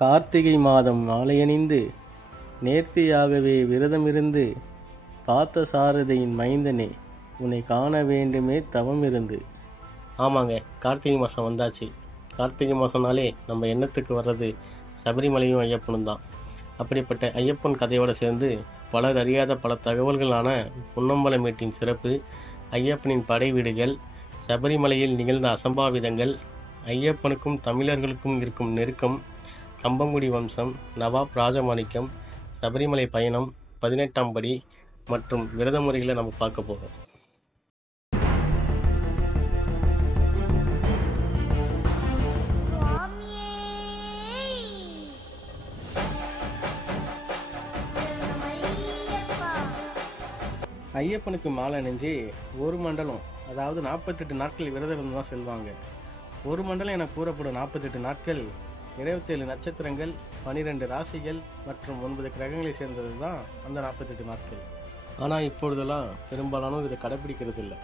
கார்த்திகை மாதம் மாலையணிந்து நேர்த்தியாகவே விரதமிருந்து பார்த்த சாரதையின் மைந்தனே உன்னை காண வேண்டுமே தவம் இருந்து. ஆமாங்க, கார்த்திகை மாதம் வந்தாச்சு. கார்த்திகை மாதம்னாலே நம்ம எண்ணத்துக்கு வர்றது சபரிமலையும் ஐயப்பனும் தான். அப்படிப்பட்ட ஐயப்பன் கதையோடு சேர்ந்து பலர் அறியாத பல தகவல்களான புன்னம்பலமேட்டின் சிறப்பு, ஐயப்பனின் படை வீடுகள், சபரிமலையில் நிகழ்ந்த அசம்பாவிதங்கள், ஐயப்பனுக்கும் தமிழர்களுக்கும் இருக்கும் நெருக்கம், கம்பங்குடி வம்சம், நவாப் ராஜமாணிக்கம், சபரிமலை பயணம், 18ஆம் படி மற்றும் விரத முறைகளை நம்ம பார்க்க போகிறோம். ஐயப்பனுக்கு மாலை அணிஞ்சு ஒரு மண்டலம், அதாவது 48 நாட்கள் விரதம் இருந்து தான் செல்வாங்க. ஒரு மண்டலம் என கூறப்படும் 48 நாட்கள் 27 நட்சத்திரங்கள், 12 ராசிகள் மற்றும் 9 கிரகங்களை சேர்ந்தது தான் அந்த 48 நாட்கள். ஆனால் இப்பொழுதெல்லாம் பெரும்பாலானோர் இதை கடைப்பிடிக்கிறது இல்லை.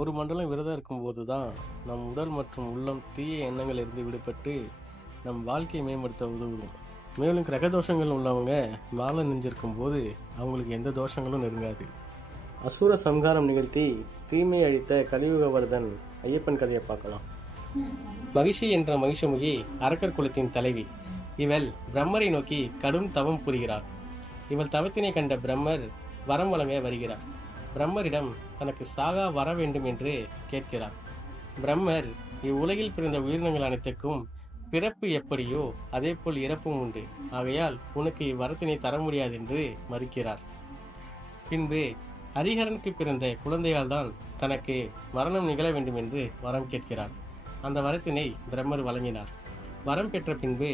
ஒரு மண்டலம் விரதம் இருக்கும்போது தான் நம் உடல் மற்றும் உள்ளம் தீய எண்ணங்களிலிருந்து விடுபட்டு நம் வாழ்க்கையை மேம்படுத்த உதவும். மேலும் கிரக தோஷங்கள் உள்ளவங்க மாலை நெஞ்சிருக்கும் போது அவங்களுக்கு எந்த தோஷங்களும் நெருங்காது. அசுர சம்ஹாரம் நிகழ்த்தி தீமை அழித்த கலியுகவர்தன் ஐயப்பன் கதையை பார்க்கலாம். மகிஷி என்ற மகிஷமுகி அரக்கர் குலத்தின் தலைவி. இவள் பிரம்மரை நோக்கி கடும் தவம் புரிகிறார். இவள் தவத்தினை கண்ட பிரம்மர் வரம் வழங்க வருகிறார். பிரம்மரிடம் தனக்கு சாகா வர வேண்டும் என்று கேட்கிறார். பிரம்மர் இவ்வுலகில் பிறந்த உயிரினங்கள் அனைத்துக்கும் பிறப்பு எப்படியோ அதே போல் இறப்பும் உண்டு, ஆகையால் உனக்கு இவ்வரத்தினை தர முடியாது என்று மறுக்கிறார். பின்பு ஹரிஹரனுக்கு பிறந்த குழந்தையால் தான் தனக்கு மரணம் நிகழ வேண்டும் என்று வரம் கேட்கிறார். அந்த வரத்தினை பிரம்மர் வழங்கினார். வரம் பெற்ற பின்பு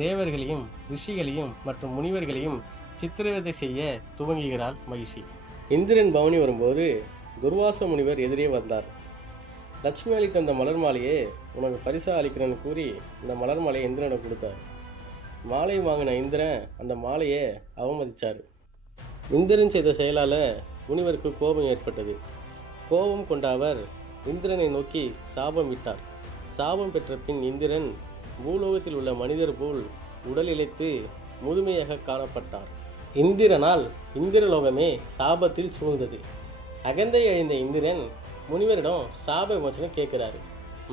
தேவர்களையும் ரிஷிகளையும் மற்றும் முனிவர்களையும் சித்திரவதை செய்ய துவங்குகிறாள் மகிஷி. இந்திரன் பவனி வரும்போது துர்வாச முனிவர் எதிரே வந்தார். லட்சுமி அளித்த அந்த மலர் மாலையே உனக்கு பரிசா அளிக்கிறேன்னு கூறி இந்த மலர் மாலையை இந்திரனை கொடுத்தார். மாலை வாங்கின இந்திரன் அந்த மாலையை அவமதித்தார். இந்திரன் செய்த செயலால் முனிவருக்கு கோபம் ஏற்பட்டது. கோபம் கொண்ட அவர் இந்திரனை நோக்கி சாபம் விட்டார். சாபம் பெற்ற பின் இந்திரன் பூலோகத்தில் உள்ள மனிதர் போல் உடல் இழைத்து முதுமையாக காணப்பட்டார். இந்திரனால் இந்திரலோகமே சாபத்தில் சூழ்ந்தது. அகந்தை அழிந்த இந்திரன் முனிவரிடம் சாப விமோசனம் கேட்கிறாரு.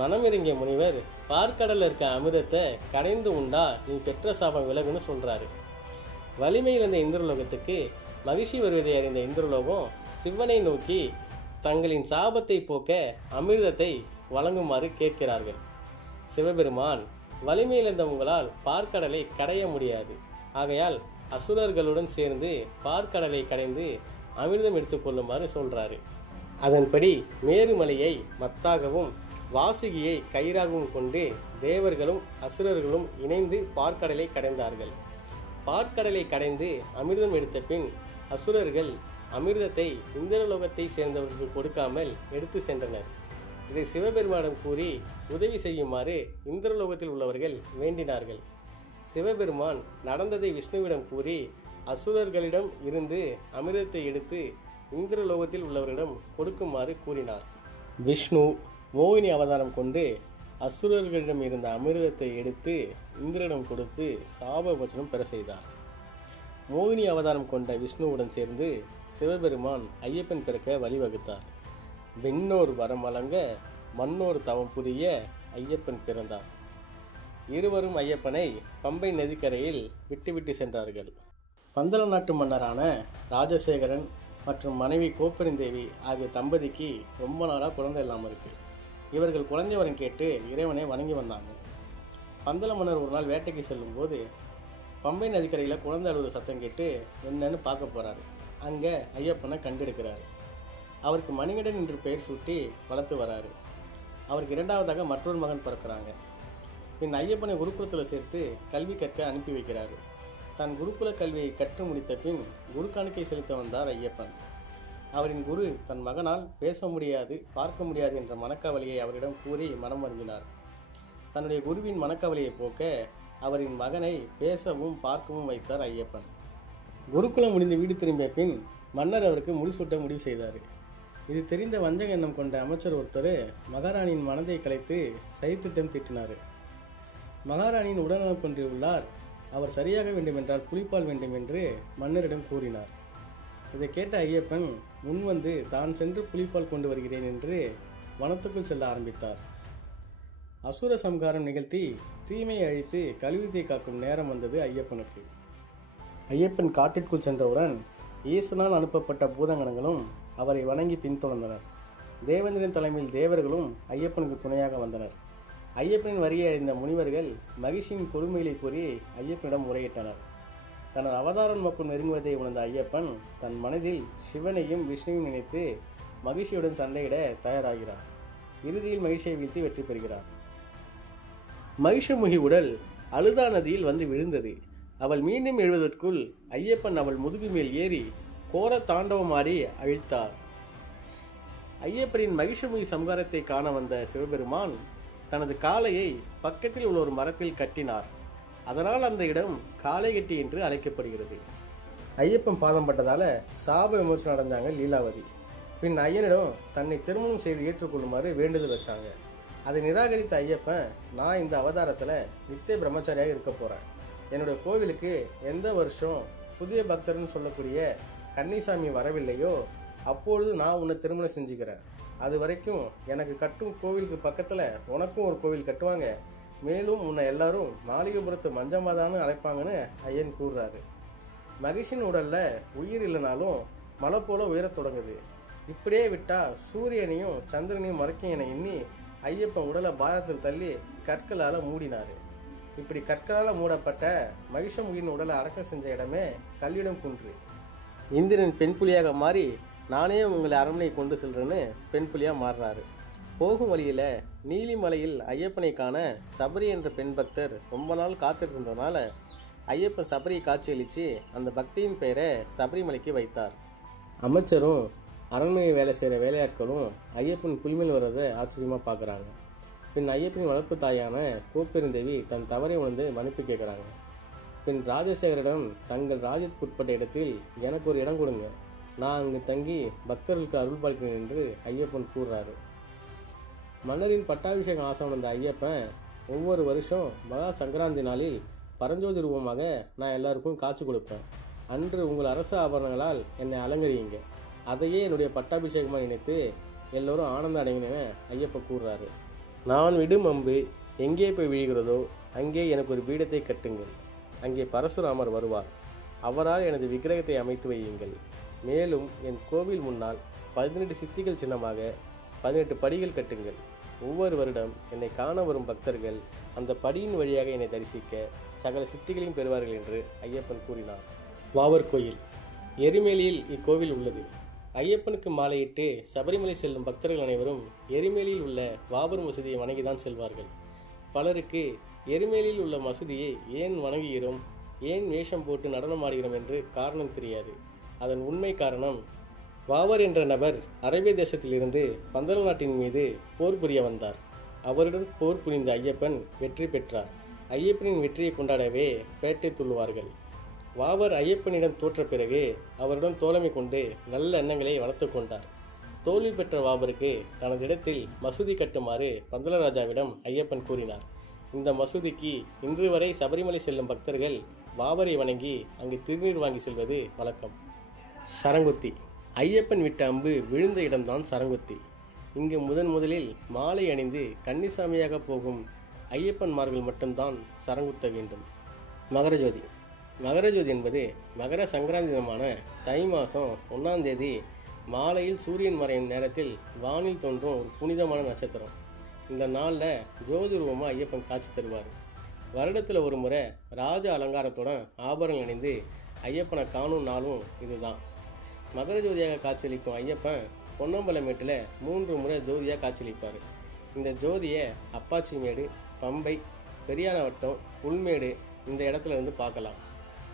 மனமிறங்கிய முனிவர் பார்க்கடலில் இருக்க அமிர்தத்தை கடைந்து உண்டா நீ பெற்ற சாபம் விலகுன்னு சொல்றாரு. வலிமை இழந்த இந்திரலோகத்துக்கு மகிழ்ச்சி வருவதை அறிந்த இந்திரலோகம் சிவனை நோக்கி தங்களின் சாபத்தை போக்க அமிர்தத்தை வழங்குமாறு கேட்கிறார்கள். சிவபெருமான் வலிமை இழந்த உங்களால் பார்க்கடலை கடைய முடியாது, ஆகையால் அசுரர்களுடன் சேர்ந்து பார்க்கடலை கடைந்து அமிர்தம் எடுத்துக்கொள்ளுமாறு சொல்றாரு. அதன்படி மேருமலையை மத்தாகவும் வாசுகியை கயிறாகவும் கொண்டு தேவர்களும் அசுரர்களும் இணைந்து பார்க்கடலை கடைந்தார்கள். பார்க்கடலை கடைந்து அமிர்தம் எடுத்த பின் அசுரர்கள் அமிர்தத்தை இந்திரலோகத்தை சேர்ந்தவர்களுக்கு கொடுக்காமல் எடுத்து சென்றனர். இதை சிவபெருமானிடம் கூறி உதவி செய்யுமாறு இந்திரலோகத்தில் உள்ளவர்கள் வேண்டினார்கள். சிவபெருமான் நடந்ததை விஷ்ணுவிடம் கூறி அசுரர்களிடம் இருந்து அமிர்தத்தை எடுத்து இந்திரலோகத்தில் உள்ளவர்களிடம் கொடுக்குமாறு கூறினார். விஷ்ணு மோகினி அவதாரம் கொண்டு அசுரர்களிடம் இருந்த அமிர்தத்தை எடுத்து இந்திரனிடம் கொடுத்து சாப விமோசனம் பெற செய்தார். மோகினி அவதாரம் கொண்ட விஷ்ணுவுடன் சேர்ந்து சிவபெருமான் ஐயப்பன் பிறக்க வழிவகுத்தார். விண்ணோர் வரம் வழங்க மண்ணோர் தவம் புரிய ஐயப்பன் பிறந்தார். இருவரும் ஐயப்பனை பம்பை நதிக்கரையில் விட்டுவிட்டு சென்றார்கள். பந்தள நாட்டு மன்னரான ராஜசேகரன் மற்றும் மனைவி கோப்பெருந்தேவி ஆகிய தம்பதிக்கு ரொம்ப நாளாக குழந்தை இல்லாமல் இருக்கு. இவர்கள் குழந்தை வரம் கேட்டு இறைவனை வணங்கி வந்தாங்க. பந்தள மன்னர் ஒரு நாள் வேட்டைக்கு செல்லும் போது பம்பை நதிக்கரையில் குழந்தை அழுகிற சத்தம் கேட்டு என்னன்னு பார்க்க போறாரு. அங்கே ஐயப்பனை கண்டெடுக்கிறாரு. அவருக்கு மணிகண்டன் என்று பெயர் சூட்டி வளர்த்து வராரு. அவருக்கு இரண்டாவதாக மற்றொரு மகன் பிறக்கிறாங்க. பின் ஐயப்பனை குருகுலத்தில் சேர்த்து கல்வி கற்க அனுப்பி வைக்கிறாரு. தன் குருகுல கல்வியை கற்று முடித்த பின் குரு காணிக்கை செலுத்த வந்தார் ஐயப்பன். அவரின் குரு தன் மகனால் பேச முடியாது, பார்க்க முடியாது என்ற மனக்கவலையை அவரிடம் கூறி மனம் வருந்தினார். தன்னுடைய குருவின் மனக்கவலையை போக்க அவரின் மகனை பேசவும் பார்க்கவும் வைத்தார் ஐயப்பன். குருகுலம் முடிந்து வீடு திரும்பிய பின் மன்னர் அவருக்கு முடிசூட்ட முடிவு செய்தார். இது தெரிந்த வஞ்சக எண்ணம் கொண்ட அமைச்சர் ஒருத்தர் மகாராணியின் மனதை கலைத்து சதித்திட்டம் தீட்டினார். மகாராணியின் உடல்நலம் குன்றியுள்ளார், அவர் சரியாக வேண்டுமென்றால் புலிப்பால் வேண்டும் என்று மன்னரிடம் கூறினார். இதை கேட்ட ஐயப்பன் முன்வந்து தான் சென்று புலிப்பால் கொண்டு வருகிறேன் என்று வனத்துக்குள் செல்ல ஆரம்பித்தார். அசுர சம்காரம் நிகழ்த்தி தீமையை அழித்து கலியுகத்தை காக்கும் நேரம் வந்தது ஐயப்பனுக்கு. ஐயப்பன் காட்டிற்குள் சென்றவுடன் ஈசனால் அனுப்பப்பட்ட பூதங்கணங்களும் அவரை வணங்கி பின்தொடர்ந்தனர். தேவேந்திரன் தலைமையில் தேவர்களும் ஐயப்பனுக்கு துணையாக வந்தனர். ஐயப்பனின் வருகையை அறிந்த முனிவர்கள் மகிழ்ச்சியின் கொடுமைகளை கூறி ஐயப்பனிடம் முறையிட்டனர். தனது அவதார நோக்கம் நெருங்குவதை உணர்ந்த ஐயப்பன் தன் மனதில் சிவனையும் விஷ்ணுவையும் நினைத்து மகிழ்ச்சியுடன் சண்டையிட தயாராகிறார். இறுதியில் மகிழ்ச்சியை வீழ்த்தி வெற்றி பெறுகிறார். மகிஷமுகி உடல் அழுதா நதியில் வந்து விழுந்தது. அவள் மீண்டும் எழுவதற்குள் ஐயப்பன் அவள் முதுகு மேல் ஏறி கோர தாண்டவமாடி அழித்தார். ஐயப்பனின் மகிஷமுகி சம்காரத்தை காண வந்த சிவபெருமான் தனது காளையை பக்கத்தில் உள்ள ஒரு மரத்தில் கட்டினார். அதனால் அந்த இடம் காளைகட்டி என்று அழைக்கப்படுகிறது. ஐயப்பன் பாதம் பட்டதால சாப விமோசனம் அடைஞ்சாங்க லீலாவதி. பின் ஐயனிடம் தன்னை திருமணம் செய்து ஏற்றுக்கொள்ளுமாறு வேண்டுதல் வச்சாங்க. அதை நிராகரித்த ஐயப்பன், நான் இந்த அவதாரத்தில் நித்திய பிரம்மச்சாரியாக இருக்க போகிறேன். என்னுடைய கோவிலுக்கு எந்த வருஷம் புதிய பக்தர்னு சொல்லக்கூடிய கன்னிசாமி வரவில்லையோ அப்பொழுது நான் உன்னை திருமணம் செஞ்சுக்கிறேன். அது வரைக்கும் எனக்கு கட்டும் கோவிலுக்கு பக்கத்தில் உனக்கும் ஒரு கோவில் கட்டுவாங்க. மேலும் உன்னை எல்லாரும் மாளிகைபுரத்து மஞ்சமாதான்னு அழைப்பாங்கன்னு ஐயன் கூறுறாரு. மகிஷின் உடல்ல உயிர் இல்லைனாலும் மலை போல உயரத் தொடங்குது. இப்படியே விட்டா சூரியனையும் சந்திரனையும் மறைக்கும் என எண்ணி ஐயப்பன் உடலை பாதத்தில் தள்ளி கற்களால் மூடினார். இப்படி கற்களால் மூடப்பட்ட மகிஷமுகியின் உடலை அடக்கம் செஞ்ச இடமே கல்லிடம் குன்று. இந்திரன் பெண் புலியாக மாறி நானே உங்களை அரண்மனை கொண்டு செல்றேன்னு பெண் புலியாக மாறுறாரு. போகும் வழியில் நீலிமலையில் ஐயப்பனை காண சபரி என்ற பெண் பக்தர் ரொம்ப நாள் காத்துட்டு இருந்ததுனால ஐயப்பன் சபரியை காட்சியளித்து அந்த பக்தியின் பெயரை சபரிமலைக்கு வைத்தார். அமைச்சரும் அரண்மனை வேலை செய்கிற வேலையாட்களும் ஐயப்பன் புலிமேல் வர்றதை ஆச்சரியமாக பார்க்குறாங்க. பின் ஐயப்பனின் வளர்ப்பு தாயான கோப்பெருந்தேவி தன் தவறை உணர்ந்து மன்னிப்பு கேட்குறாங்க. பின் ராஜசேகரிடம் தங்கள் ராஜ்யத்துக்கு உட்பட்ட இடத்தில் எனக்கு ஒரு இடம் கொடுங்க, நான் அங்கு தங்கி பக்தர்களுக்கு அருள் பாலிக்கிறேன் என்று ஐயப்பன் கூறுறாரு. மன்னரின் பட்டாபிஷேகம் ஆசை வந்த ஐயப்பன் ஒவ்வொரு வருஷம் மகா சங்கராந்தி நாளில் பரஞ்சோதி ரூபமாக நான் எல்லாருக்கும் காட்சி கொடுப்பேன். அன்று உங்கள் அரச ஆபரணங்களால் என்னை அலங்கரியுங்க, அதையே என்னுடைய பட்டாபிஷேகமாக நினைத்து எல்லோரும் ஆனந்த அடைங்கன்னு ஐயப்பன் கூறுறாரு. நான் விடும் அம்பு எங்கே போய் விழுகிறதோ அங்கே எனக்கு ஒரு பீடத்தை கட்டுங்கள், அங்கே பரசுராமர் வருவார், அவரால் எனது விக்கிரகத்தை அமைத்து வையுங்கள். மேலும் என் கோவில் முன்னால் 18 சித்திகள் சின்னமாக 18 படிகள் கட்டுங்கள். ஒவ்வொரு வருடம் என்னை காண வரும் பக்தர்கள் அந்த படியின் வழியாக என்னை தரிசிக்க சகல சித்திகளையும் பெறுவார்கள் என்று ஐயப்பன் கூறினார். வாவர் கோயில் எரிமேலியில் இக்கோவில் உள்ளது. ஐயப்பனுக்கு மாலையிட்டு சபரிமலை செல்லும் பக்தர்கள் அனைவரும் எரிமேலியில் உள்ள வாபர் மசூதியை வணங்கிதான் செல்வார்கள். பலருக்கு எரிமேலியில் உள்ள மசூதியை ஏன் வணங்குகிறோம், ஏன் வேஷம் போட்டு நடனம் ஆடுகிறோம் என்று காரணம் தெரியாது. அதன் உண்மை காரணம், வாவர் என்ற நபர் அரேபிய தேசத்திலிருந்து பந்தல் நாட்டின் மீது போர் புரிய வந்தார். அவருடன் போர் புரிந்த ஐயப்பன் வெற்றி பெற்றார். ஐயப்பனின் வெற்றியை கொண்டாடவே பேட்டை துள்ளுவார்கள். வாவர் ஐயப்பனிடம் தோற்ற பிறகு அவருடன் தோழமை கொண்டு நல்ல எண்ணங்களை வளர்த்து கொண்டார். தோல்வி பெற்ற வாபருக்கு தனது இடத்தில் மசூதி கட்டுமாறு பந்தலராஜாவிடம் ஐயப்பன் கூறினார். இந்த மசூதிக்கு இன்று வரை சபரிமலை செல்லும் பக்தர்கள் வாபரை வணங்கி அங்கு திருநீர் வாங்கி செல்வது வழக்கம். சரங்குத்தி ஐயப்பன் விட்ட அம்பு விழுந்த இடம்தான் சரங்குத்தி. இங்கு முதலில் மாலை அணிந்து கன்னிசாமியாக போகும் ஐயப்பன்மார்கள் மட்டும்தான் சரங்குத்த வேண்டும். மகரஜோதி மகரஜோதி என்பது மகர சங்கராந்தி தினமான தை மாதம் 1ஆம் தேதி மாலையில் சூரியன் மறையும் நேரத்தில் வானில் தோன்றும் ஒரு புனிதமான நட்சத்திரம். இந்த நாளில் ஜோதி ரூபமாக ஐயப்பன் காட்சி தருவார். வருடத்தில் ஒரு முறை ராஜ அலங்காரத்தோட ஆபரணங்கள் அணிந்து ஐயப்பனை காணும் நாளும் இதுதான். மகர ஜோதியாக காட்சியளிக்கும் ஐயப்பன் பொன்னம்பலமேட்டில் 3 முறை ஜோதியாக காட்சியளிப்பார். இந்த ஜோதியை அப்பாச்சிமேடு, பம்பை, பெரியானவட்டம், புல்மேடு இந்த இடத்துல இருந்து பார்க்கலாம்.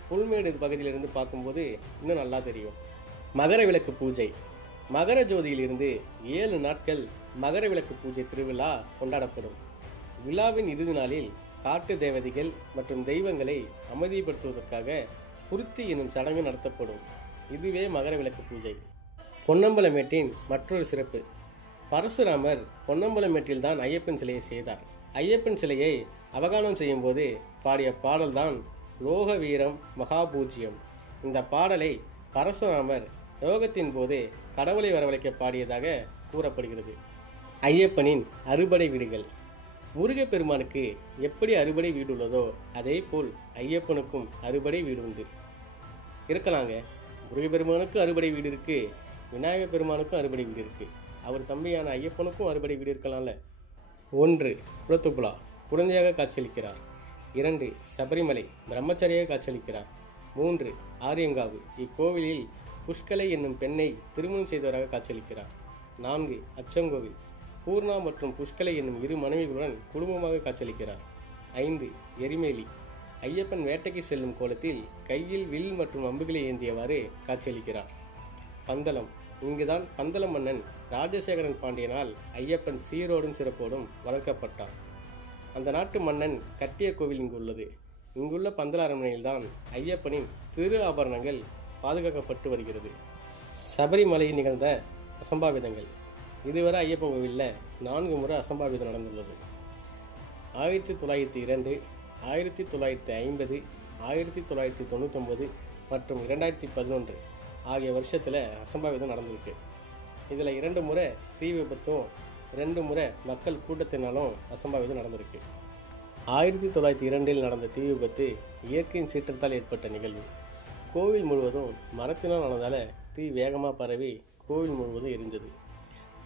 புல்மேடு பகுதியிலிருந்து பார்க்கும்போது இன்னும் நல்லா தெரியும். மகர விளக்கு பூஜை மகர ஜோதியிலிருந்து 7 நாட்கள் மகர விளக்கு பூஜை திருவிழா கொண்டாடப்படும். விழாவின் இறுதி நாளில் காட்டு தேவதைகள் மற்றும் தெய்வங்களை அமைதிப்படுத்துவதற்காக குருத்தி என்னும் சடங்கு நடத்தப்படும். இதுவே மகர விளக்கு பூஜை. பொன்னம்பலமேட்டின் மற்றொரு சிறப்பு, பரசுராமர் பொன்னம்பலமேட்டில் தான் ஐயப்பன் சிலையை செய்தார். ஐயப்பன் சிலையை அவகானம் செய்யும்போது பாடிய பாடல்தான் லோக வீரம் மகாபூஜ்யம். இந்த பாடலை பரசுராமர் யோகத்தின் போது கடவுளை வரவழைக்க பாடியதாக கூறப்படுகிறது. ஐயப்பனின் அறுபடை வீடுகள். முருகப்பெருமானுக்கு எப்படி அறுபடை வீடு உள்ளதோ அதே போல் ஐயப்பனுக்கும் அறுபடை வீடு உண்டு. இருக்கலாங்க, முருகப்பெருமானுக்கு அறுபடை வீடு இருக்கு, விநாயகர் பெருமானுக்கும் அறுபடை வீடு இருக்கு, அவர் தம்பியான ஐயப்பனுக்கும் அறுபடை வீடு இருக்கலாம்ல. 1. குலத்துப்புலா குழந்தையாக காட்சியளிக்கிறார். 2. சபரிமலை பிரம்மச்சாரியாக காட்சியளிக்கிறார். 3. ஆரியங்காவு இக்கோவிலில் புஷ்கலை என்னும் பெண்ணை திருமணம் செய்தவராக காட்சியளிக்கிறார். 4. அச்சங்கோவில் பூர்ணா மற்றும் புஷ்கலை என்னும் இரு மனைவிகளுடன் குடும்பமாக காட்சியளிக்கிறார். 5. எரிமேலி ஐயப்பன் வேட்டைக்கு செல்லும் கோலத்தில் கையில் வில் மற்றும் அம்புகளை ஏந்தியவாறு காட்சியளிக்கிறார். பந்தளம் இங்குதான் பந்தள மன்னன் ராஜசேகரன் பாண்டியனால் ஐயப்பன் சீரோடும் சிறப்போடும் வளர்க்கப்பட்டார். அந்த நாட்டு மன்னன் கட்டிய கோவில் இங்கு உள்ளது. இங்குள்ள பந்தள அரண்மனையில்தான் ஐயப்பனின் திரு ஆபரணங்கள் பாதுகாக்கப்பட்டு வருகிறது. சபரிமலையில் நிகழ்ந்த அசம்பாவிதங்கள். இதுவரை ஐயப்பன் கோவிலில் 4 முறை அசம்பாவிதம் நடந்துள்ளது. 1902, 1950, 1999 மற்றும் 2011 ஆகிய வருஷத்தில் அசம்பாவிதம் நடந்திருக்கு. இதில் 2 முறை தீ விபத்தும் 2 முறை மக்கள் கூட்டத்தினாலும் அசம்பாவிதம் நடந்திருக்கு. 1902 நடந்த தீ விபத்து இயற்கையின் சீற்றத்தால் ஏற்பட்ட நிகழ்வு. கோவில் முழுவதும் மரத்தினால் ஆனதால் தீ வேகமாக பரவி கோவில் முழுவதும் எரிந்தது.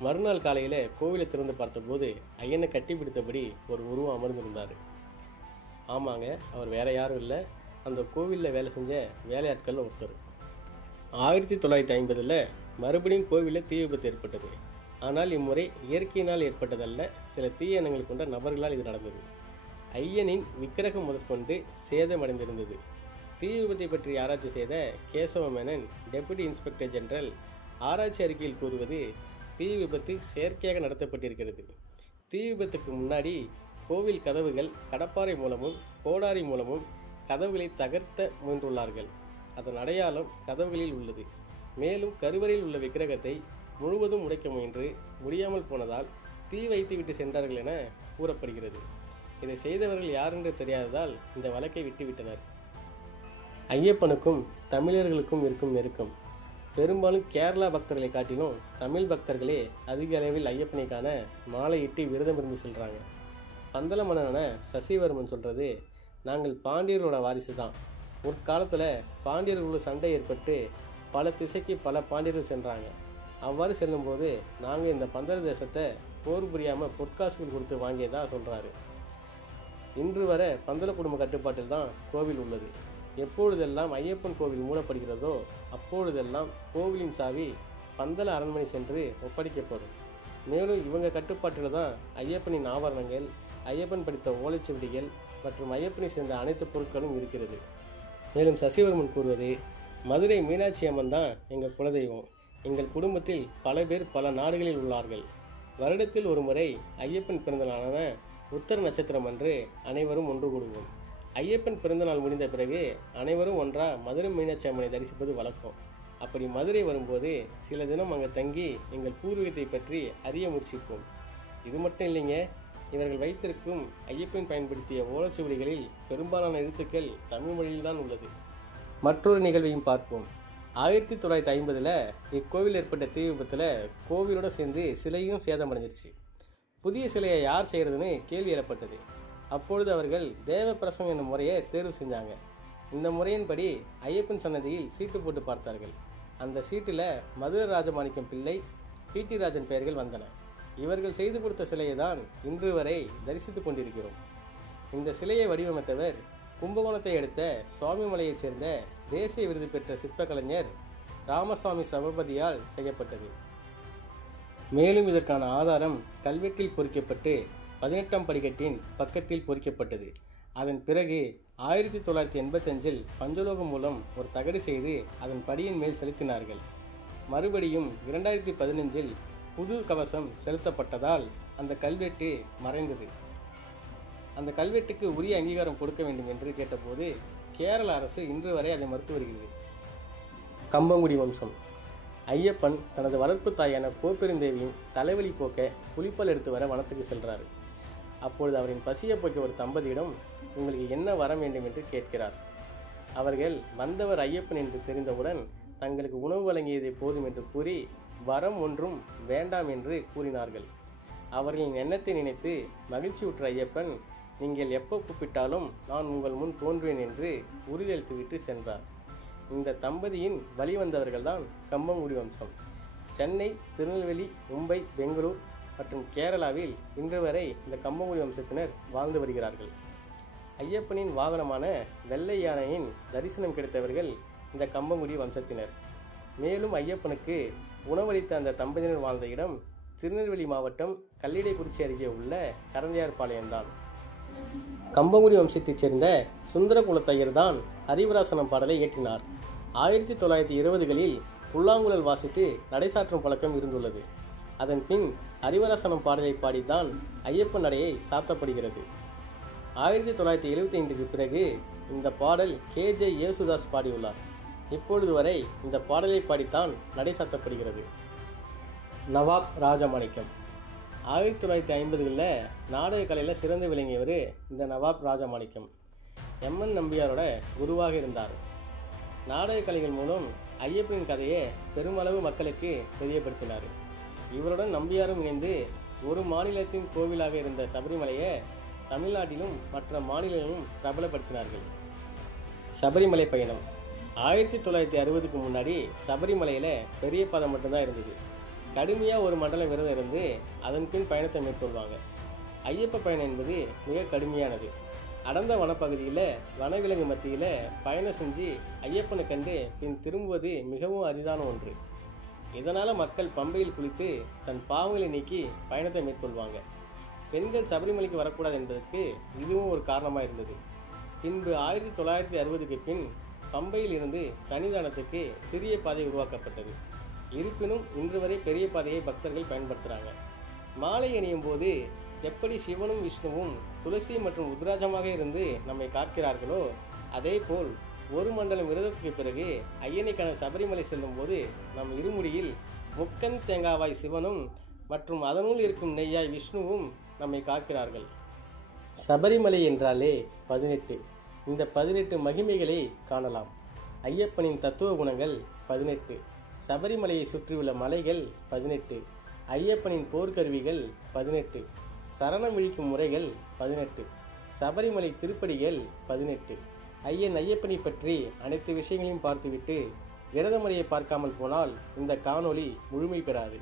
மறுநாள் காலையில் கோவிலை திறந்து பார்த்தபோது ஐயனை கட்டி பிடித்தபடி ஒரு உருவம் அமர்ந்திருந்தார். ஆமாங்க, அவர் வேற யாரும் இல்லை, அந்த கோவிலில் வேலை செஞ்ச வேலையாட்கள் ஒருத்தர். 1950 மறுபடியும் கோவிலில் தீ விபத்து ஏற்பட்டது. ஆனால் இம்முறை இயற்கையினால் ஏற்பட்டதல்ல, சில தீய எண்ணங்கள் கொண்ட நபர்களால் இது நடந்தது. ஐயனின் விக்கிரகம் முதற்கொண்டு சேதமடைந்திருந்தது. தீ விபத்தை பற்றி ஆராய்ச்சி செய்த Kesava Menon deputy inspector general ஆராய்ச்சி அறிக்கையில் கூறுவது தீ விபத்து செயற்கையாக நடத்தப்பட்டிருக்கிறது. தீ விபத்துக்கு முன்னாடி கோவில் கதவுகள் கடப்பாறை மூலமும் கோடாரி மூலமும் கதவுகளை தகர்த்த முயன்றுள்ளார்கள். அதன் அடையாளம் கதவுகளில் உள்ளது. மேலும் கருவறையில் உள்ள விக்கிரகத்தை முழுவதும் உடைக்க முயன்று முடியாமல் போனதால் தீ வைத்துவிட்டு சென்றார்கள் என கூறப்படுகிறது. இதை செய்தவர்கள் யார் என்று தெரியாததால் இந்த வழக்கை விட்டுவிட்டனர். ஐயப்பனுக்கும் தமிழர்களுக்கும் இருக்கும் நெருக்கம். பெரும்பாலும் கேரளா பக்தர்களை காட்டிலும் தமிழ் பக்தர்களே அதிக அளவில் ஐயப்பனை காண மாலையிட்டு விரதம் இருந்து செல்றாங்க. பந்தள மன்னனான சசிவர்மன் சொல்றது, நாங்கள் பாண்டியர்களோட வாரிசு தான். முற்காலத்தில் பாண்டியர்களோட சண்டை ஏற்பட்டு பல திசைக்கு பல பாண்டியர்கள் சென்றாங்க. அவ்வாறு செல்லும்போது நாங்கள் இந்த பந்தள தேசத்தை போர் புரியாமல் பொற்காசுகள் கொடுத்து வாங்கியதா சொல்கிறாரு. இன்று வரை பந்தள குடும்ப கட்டுப்பாட்டில் தான் கோவில் உள்ளது. எப்பொழுதெல்லாம் ஐயப்பன் கோவில் மூடப்படுகிறதோ அப்பொழுதெல்லாம் கோவிலின் சாவி பந்தள அரண்மனை சென்று ஒப்படைக்கப்படும். மேலும் இவங்க கட்டுப்பாட்டில் தான் ஐயப்பனின் ஆபரணங்கள், ஐயப்பன் படித்த ஓலைச்சுவடிகள் மற்றும் ஐயப்பனை சேர்ந்த அனைத்து பொருட்களும் இருக்கிறது. மேலும் சசிவர்மன் கூறுவது, மதுரை மீனாட்சி அம்மன் தான் எங்கள் குலதெய்வம். எங்கள் குடும்பத்தில் பல பேர் பல நாடுகளில் உள்ளார்கள். வருடத்தில் ஒரு முறை ஐயப்பன் பிறந்தநாளான உத்தர நட்சத்திரம் அன்று அனைவரும் ஒன்று கூடுவோம். ஐயப்பன் பிறந்தநாள் முடிந்த பிறகு அனைவரும் ஒன்றா மதுரை மீனாட்சி அம்மனை தரிசிப்பது வழக்கம். அப்படி மதுரை வரும்போது சில தினம் அங்கே தங்கி எங்கள் பூர்வீகத்தை பற்றி அறிய முயற்சிப்போம். இது மட்டும் இல்லைங்க, இவர்கள் வைத்திருக்கும் ஐயப்பன் பயன்படுத்திய ஓலைச்சுவடிகளில் பெரும்பாலான எழுத்துக்கள் தமிழ் மொழியில்தான் உள்ளது. மற்றொரு நிகழ்வையும் பார்ப்போம். 1950 இக்கோவில் ஏற்பட்ட தீ விபத்தில் கோவிலோடு சேர்ந்து சிலையும் சேதமடைஞ்சிருச்சு. புதிய சிலையை யார் செய்கிறதுன்னு கேள்வி எழப்பட்டது. அப்பொழுது அவர்கள் தேவப்பிரசம் என்னும் முறையை தேர்வு செஞ்சாங்க. இந்த முறையின்படி ஐயப்பன் சன்னதியில் சீட்டு போட்டு பார்த்தார்கள். அந்த சீட்டில் மதுரை ராஜமாணிக்கம் பிள்ளை, டி ராஜன் பெயர்கள் வந்தன. இவர்கள் செய்து கொடுத்த சிலையை தான் இன்று வரை தரிசித்துக் கொண்டிருக்கிறோம். இந்த சிலையை வடிவமைத்தவர் கும்பகோணத்தை அடுத்த சுவாமிமலையைச் சேர்ந்த தேசிய விருது பெற்ற சிற்பக்கலைஞர் ராமசாமி சபபதியால் செய்யப்பட்டது. மேலும் இதற்கான ஆதாரம் கல்வெட்டில் பொறிக்கப்பட்டு 18ஆம் படிக்கட்டின் பக்கத்தில் பொறிக்கப்பட்டது. அதன் பிறகு 1985 பஞ்சலோகம் மூலம் ஒரு தகடு செய்து அதன் படியின் மேல் செலுத்தினார்கள். மறுபடியும் 2015 புது கவசம் செலுத்தப்பட்டதால் அந்த கல்வெட்டு மறைந்தது. அந்த கல்வெட்டுக்கு உரிய அங்கீகாரம் கொடுக்க வேண்டும் என்று கேட்டபோது கேரள அரசு இன்று வரை அதை மறுத்து வருகிறது. கம்பங்குடி வம்சம். ஐயப்பன் தனது வளர்ப்பு தாயான கோப்பெருந்தேவியின் தலைவலி போக்க புலிப்பால் எடுத்து வர வனத்துக்கு செல்றாரு. அப்பொழுது அவரின் பசியை போக்கிய ஒரு தம்பதியிடம் உங்களுக்கு என்ன வர வேண்டும் என்று கேட்கிறார். அவர்கள் வந்தவர் ஐயப்பன் என்று தெரிந்தவுடன் தங்களுக்கு உணவு வழங்கியதை போதும் என்று கூறி வரம் ஒன்றும் வேண்டாம் என்று கூறினார்கள். அவர்களின் எண்ணத்தை நினைத்து மகிழ்ச்சியுற்ற ஐயப்பன், நீங்கள் எப்போ கூப்பிட்டாலும் நான் உங்கள் முன் தோன்றுவேன் என்று உறுதியளித்துவிட்டு சென்றார். இந்த தம்பதியின் வழிவந்தவர்கள்தான் கம்பங்குடி வம்சம். சென்னை, திருநெல்வேலி, மும்பை, பெங்களூர் மற்றும் கேரளாவில் இன்று வரை இந்த கம்பங்குடி வம்சத்தினர் வாழ்ந்து வருகிறார்கள். ஐயப்பனின் வாகனமான வெள்ளை யானையின் தரிசனம் கிடைத்தவர்கள் இந்த கம்பங்குடி வம்சத்தினர். மேலும் ஐயப்பனுக்கு உணவளித்த அந்த தம்பதியினர் வாழ்ந்த இடம் திருநெல்வேலி மாவட்டம் கல்லிடைக்குறிச்சி அருகே உள்ள கரந்தையார்பாளையம்தான். கம்பங்குடி வம்சத்தைச் சேர்ந்த சுந்தர குலத்தையர் தான் ஹரிவராசனம் பாடலை இயற்றினார். 1920களில் புல்லாங்குழல் வாசித்து நடைசாற்றும் பழக்கம் இருந்துள்ளது. அதன் பின் ஹரிவராசனம் பாடலை பாடித்தான் ஐயப்பன் நடையை சாத்தப்படுகிறது. 1975க்கு பிறகு இந்த பாடல் KJ யேசுதாஸ் பாடியுள்ளார். இப்பொழுது வரை இந்த பாடலை பாடித்தான் நடை சாத்தப்படுகிறது. நவாப் ராஜமாணிக்கம் 1950களில் நாடக கலையில் சிறந்து விளங்கியவர் இந்த நவாப் ராஜமாணிக்கம். MN நம்பியாரோட குருவாக இருந்தார். நாடக கலைகள் மூலம் ஐயப்பனின் கதையை பெருமளவு மக்களுக்கு தெரியப்படுத்தினார். இவருடன் நம்பியாரும் இணைந்து ஒரு மாநிலத்தின் கோவிலாக இருந்த சபரிமலையை தமிழ்நாட்டிலும் மற்ற மாநிலங்களிலும் பிரபலப்படுத்தினார்கள். சபரிமலை பயணம் 1960க்கு முன்னாடி சபரிமலையில் பெரிய பாதை மட்டும்தான் இருந்தது. கடுமையாக ஒரு மண்டலம் விரதம் இருந்து அதன் பின் பயணத்தை மேற்கொள்வாங்க. ஐயப்ப பயணம் என்பது மிக கடுமையானது. அடர்ந்த வனப்பகுதியில் வனவிலங்கு மத்தியில் பயணம் செஞ்சு ஐயப்பனை கண்டு பின் திரும்புவது மிகவும் அரிதான ஒன்று. இதனால் மக்கள் பம்பையில் குளித்து தன் பாவங்களை நீக்கி பயணத்தை மேற்கொள்வாங்க. பெண்கள் சபரிமலைக்கு வரக்கூடாது என்பதற்கு இதுவும் ஒரு காரணமாக இருந்தது. பின்பு 1960க்கு பின் பம்பையில் இருந்து சன்னிதானத்துக்கு சிறிய பாதை உருவாக்கப்பட்டது. இருப்பினும் இன்று வரை பெரிய பாதையை பக்தர்கள் பயன்படுத்துகிறாங்க. மாலை அணியும் போது எப்படி சிவனும் விஷ்ணுவும் துளசி மற்றும் உத்ராஜமாக இருந்து நம்மை காக்கிறார்களோ, அதே போல் ஒரு மண்டலம் விரதத்துக்கு பிறகு ஐயனை காண சபரிமலை செல்லும் போது நம் இருமுடியில் முக்கன் தேங்காவாய் சிவனும் மற்றும் அதனுள் இருக்கும் நெய்யாய் விஷ்ணுவும் நம்மை காக்கிறார்கள். சபரிமலை என்றாலே 18. இந்த 18 மகிமைகளை காணலாம். ஐயப்பனின் தத்துவ குணங்கள் 18. சபரிமலையை சுற்றியுள்ள மலைகள் 18. ஐயப்பனின் போர்க்கருவிகள் 18. சரணம் விழிக்கும் முறைகள் 18. சபரிமலை திருப்படிகள் 18. ஐயப்பனை பற்றி அனைத்து விஷயங்களையும் பார்த்துவிட்டு விரத முறையை பார்க்காமல் போனால் இந்த காணொளி முழுமை பெறாது.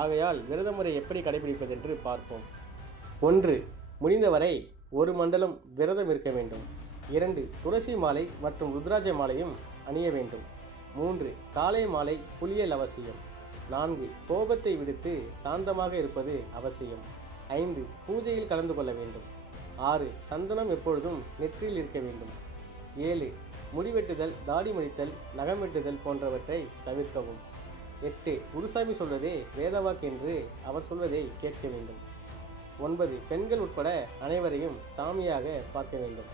ஆகையால் விரத முறை எப்படி கடைபிடிப்பது என்று பார்ப்போம். 1. முடிந்தவரை ஒரு மண்டலம் விரதம் இருக்க வேண்டும். 2. துளசி மாலை மற்றும் ருத்ராஜ மாலையும் அணிய வேண்டும். 3. காலை மாலை குளியல் அவசியம். 4. கோபத்தை விடுத்து சாந்தமாக இருப்பது அவசியம். 5. பூஜையில் கலந்து கொள்ள வேண்டும். 6. சந்தனம் எப்பொழுதும் நெற்றியில் இருக்க வேண்டும். 7. முடிவெட்டுதல், தாடி மடித்தல், நகம் வெட்டுதல் போன்றவற்றை தவிர்க்கவும். 8. குருசாமி சொல்வதே வேதவாக்கு என்று அவர் சொல்வதை கேட்க வேண்டும். 9. பெண்கள் உட்பட அனைவரையும் சாமியாக பார்க்க வேண்டும்.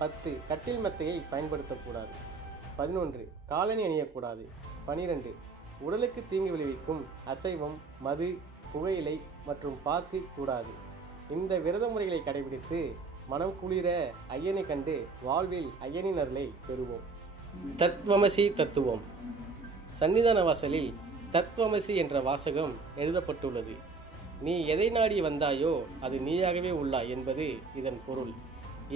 10. கட்டில் மெத்தையை பயன்படுத்தக்கூடாது. 11. காலணி அணியக்கூடாது. 12. உடலுக்கு தீங்கு விளைவிக்கும் அசைவம், மது, புகையிலை மற்றும் பாக்கு கூடாது. இந்த விரத முறைகளை கடைபிடித்து மனம் குளிர ஐயனை கண்டு வாழ்வில் ஐயனின் அருளை பெறுவோம். தத்வமசி தத்துவம். சன்னிதான வாசலில் தத்வமசி என்ற வாசகம் எழுதப்பட்டுள்ளது. நீ எதை நாடி வந்தாயோ அது நீயாகவே உள்ளாய் என்பது இதன் பொருள்.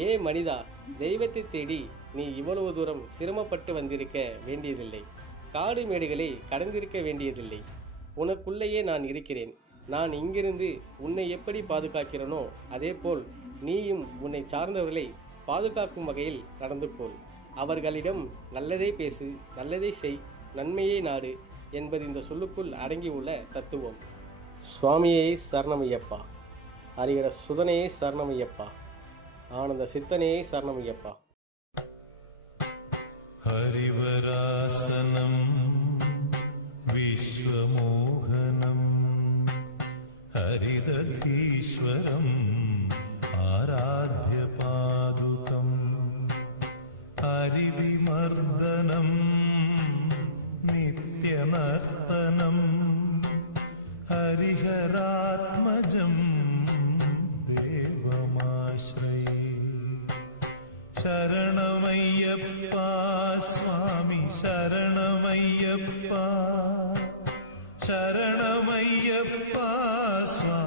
ஏ மனிதா, தெய்வத்தை தேடி நீ இவ்வளவு தூரம் சிரமப்பட்டு வந்திருக்க வேண்டியதில்லை. காடு மேடுகளை கடந்திருக்க வேண்டியதில்லை. உனக்குள்ளேயே நான் இருக்கிறேன். நான் இங்கிருந்து உன்னை எப்படி பாதுகாக்கிறேனோ அதேபோல் நீயும் உன்னை சார்ந்தவர்களை பாதுகாக்கும் வகையில் நடந்து கொள். அவர்களிடம் நல்லதை பேசு, நல்லதை செய், நன்மையை நாடு என்பது இந்த சொல்லுக்குள் அடங்கியுள்ள தத்துவம். சுவாமியே சரணமையப்பா, ஹரிஹர சுதனையே சரணமையப்பா, ஆனந்த சித்தனையே சரணமையப்பா. ஹரிவராசனம் விஸ்வமோகனம் ஹரிதீஸ்வரம் ஆராத்ய பாதுகம் ஹரிவிமர்தனம் நித்யநர்த்தனம் ஹரிஹராத்மஜம் தேவம் ശരണമയ്യപ്പ സ്വാമി ശരണമയ്യപ്പ ശരണമയ്യപ്പ സ്വാമി